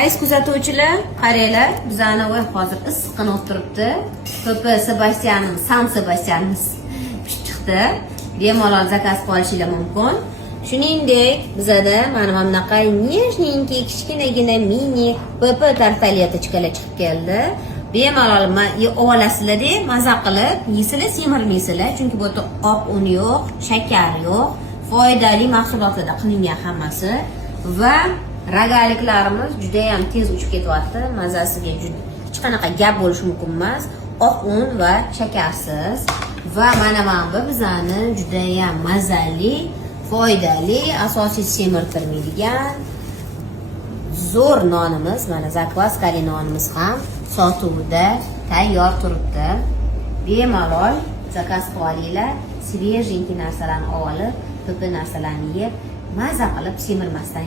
Aziz kuzatuvchilar, qaranglar, bizani voy hozir issiqqina o'tiribdi. PP Sebastianning, San Sebastianimiz pishib chiqdi. Bemalol zakaz qilib olishingiz mumkin. Shuningdek, bizada mana bunaqa nejnenький, kichkinagina mini PP tartalyatachkalar chiqib keldi. Bemalol olasizlar-da, maza qilib, yeysizlar, semirmaysizlar, chunki bu yerda oq un yo'q, shakar yo'q, foydali mahsulotlarda qilingan hammasi va ragaliklarimiz juda ham tez uchib ketyapti. Mazasiga hech qanaqa gap bo'lishi mumkin emas. Oq un va shakarsiz va mana bu bizani juda ham mazali, foydali, asosiy semirtirmaydigan zo'r nonimiz, mana zakvaskali nonimiz ham sotuvda tayyor turibdi. Bemalol zakaz qilib olinglar, svejinki narsalarni olib, PP narsalarni yeb, maza qilib semirmasdan